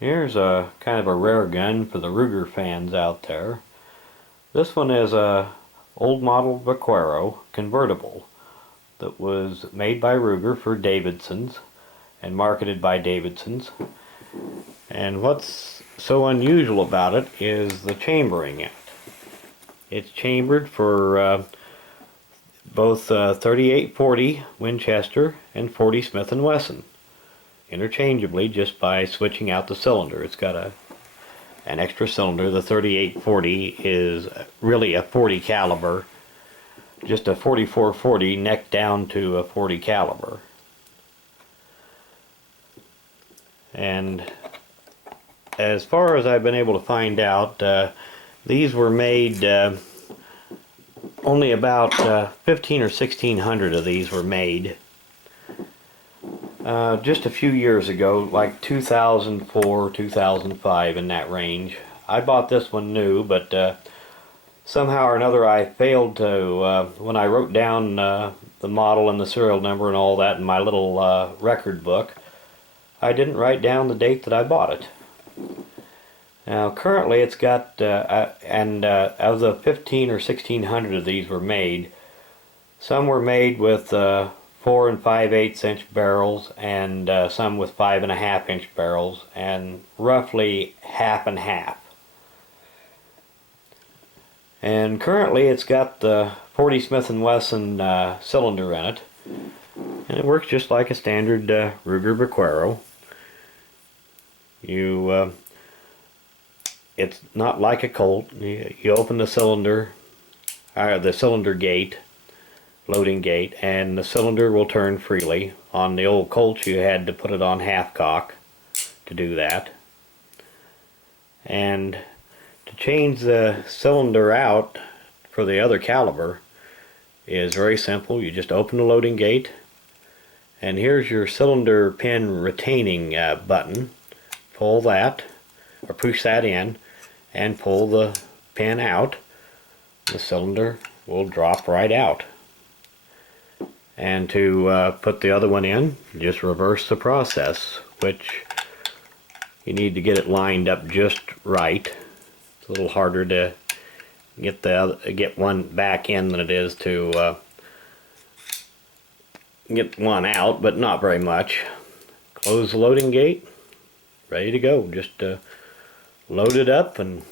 Here's a kind of a rare gun for the Ruger fans out there. This one is a old model Vaquero convertible that was made by Ruger for Davidson's and marketed by Davidson's. And what's so unusual about it is the chambering. It's chambered for both 38-40 Winchester and 40 Smith & Wesson, interchangeably just by switching out the cylinder. It's got an extra cylinder. The 38-40 is really a 40 caliber, just a 44-40 neck down to a 40 caliber. And as far as I've been able to find out, these were made only about 15 or 1600 of these were made. Just a few years ago, like 2004, 2005, in that range. I bought this one new, but somehow or another I failed to, when I wrote down the model and the serial number and all that in my little record book, I didn't write down the date that I bought it. Now currently it's got, of the 15 or 1600 of these were made, some were made with 4 5/8 inch barrels, and some with 5.5 inch barrels, and roughly half and half. And currently it's got the 40 Smith & Wesson cylinder in it, and it works just like a standard Ruger Vaquero. It's not like a Colt. You open the cylinder gate, loading gate, and the cylinder will turn freely. On the old Colts you had to put it on half cock to do that. And to change the cylinder out for the other caliber is very simple. You just open the loading gate, and here's your cylinder pin retaining button. Pull that, or push that in, and pull the pin out. The cylinder will drop right out. And to put the other one in, just reverse the process, which you need to get it lined up just right. It's a little harder to get one back in than it is to get one out, but not very much. Close the loading gate, ready to go. Just load it up, and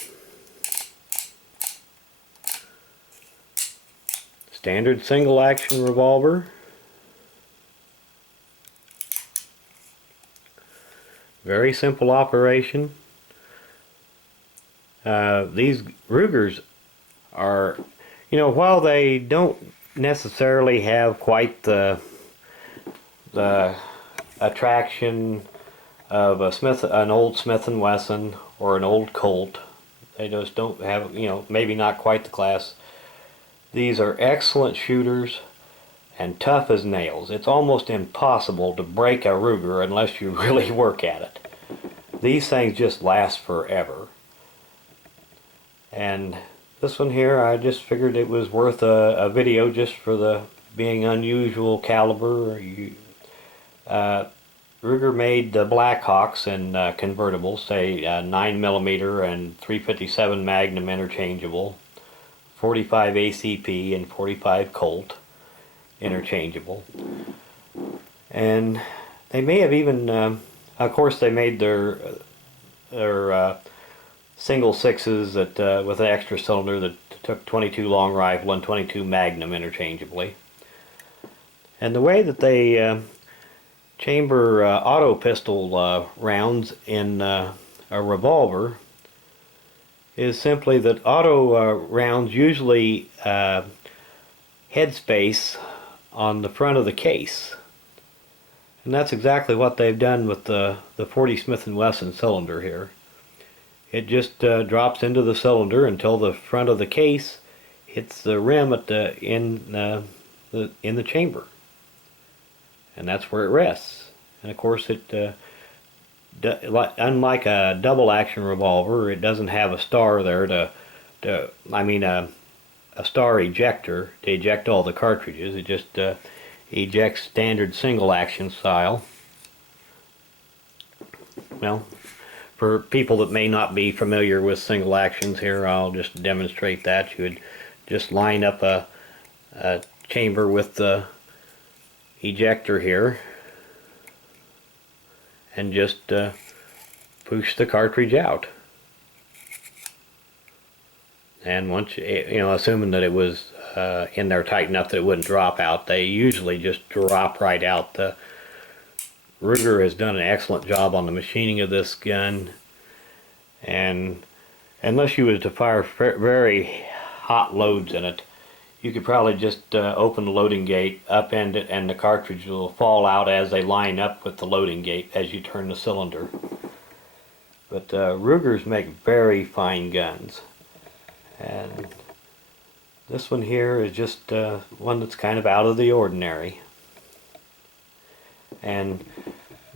standard single action revolver. Very simple operation. These Rugers are, while they don't necessarily have quite the attraction of an old Smith & Wesson or an old Colt, they just don't have, maybe not quite the class. These are excellent shooters and tough as nails. It's almost impossible to break a Ruger unless you really work at it. These things just last forever. And this one here, I just figured it was worth a video just for the being unusual caliber. Ruger made the Blackhawks in convertibles, say 9mm and 357 Magnum interchangeable, 45 ACP and 45 Colt interchangeable. And they may have even, of course they made their single sixes that with an extra cylinder that took 22 long rifle and 22 Magnum interchangeably. And the way that they chamber auto pistol rounds in a revolver is simply that auto rounds usually headspace on the front of the case, and that's exactly what they've done with the 40 Smith & Wesson cylinder here. It just drops into the cylinder until the front of the case hits the rim at in the chamber, and that's where it rests. And of course it unlike a double action revolver, it doesn't have a star there a star ejector to eject all the cartridges. It just ejects standard single action style. Well, for people that may not be familiar with single actions here, I'll just demonstrate that. You would just line up a chamber with the ejector here and just push the cartridge out. And once assuming that it was in there tight enough that it wouldn't drop out, they usually just drop right out. The Ruger has done an excellent job on the machining of this gun, and unless you was to fire very hot loads in it, you could probably just open the loading gate, upend it, and the cartridge will fall out as they line up with the loading gate as you turn the cylinder. But Rugers make very fine guns, and this one here is just one that's kind of out of the ordinary. And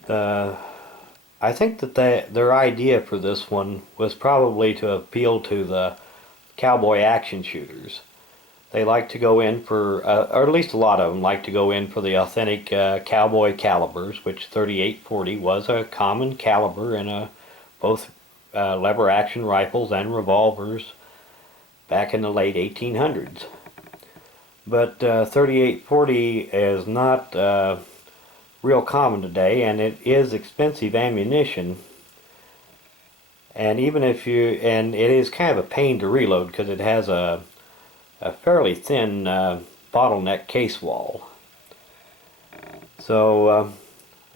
I think that their idea for this one was probably to appeal to the cowboy action shooters. They like to go in for, or at least a lot of them like to go in for the authentic cowboy calibers, which 38-40 was a common caliber in both lever action rifles and revolvers back in the late 1800s. But 38-40 is not real common today, and it is expensive ammunition. And even if and it is kind of a pain to reload because it has a fairly thin bottleneck case wall. So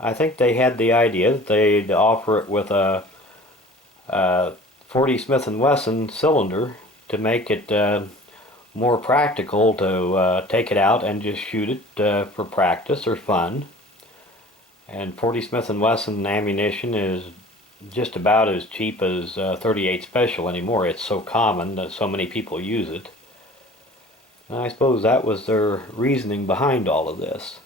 I think they had the idea that they'd offer it with a 40 Smith & Wesson cylinder to make it more practical to take it out and just shoot it for practice or fun. And 40 Smith & Wesson ammunition is just about as cheap as 38 Special anymore. It's so common that so many people use it. And I suppose that was their reasoning behind all of this.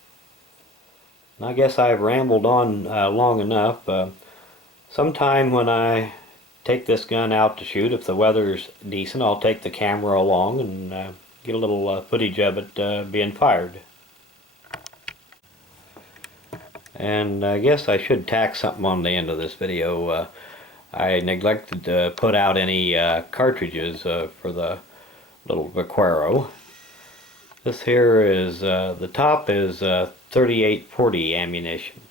And I guess I've rambled on long enough. Sometime when I take this gun out to shoot, if the weather's decent, I'll take the camera along and get a little footage of it being fired. And I guess I should tack something on the end of this video. I neglected to put out any cartridges for the little Vaquero. This here is, the top is 38-40 ammunition,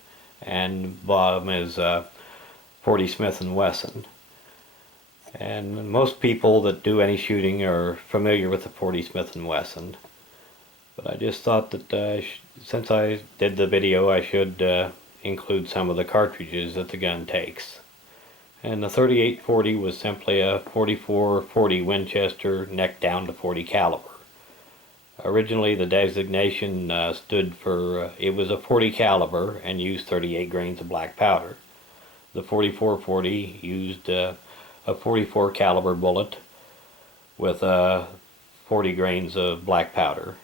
and bottom is 40 Smith & Wesson. And most people that do any shooting are familiar with the 40 Smith & Wesson. But I just thought that since I did the video, I should include some of the cartridges that the gun takes. And the 38-40 was simply a 44-40 Winchester neck down to 40 caliber. Originally the designation stood for, it was a 40 caliber and used 38 grains of black powder. The 44-40 used a 44 caliber bullet with 40 grains of black powder.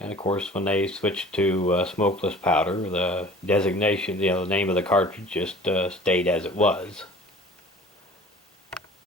And of course when they switched to smokeless powder, the designation, the name of the cartridge just stayed as it was.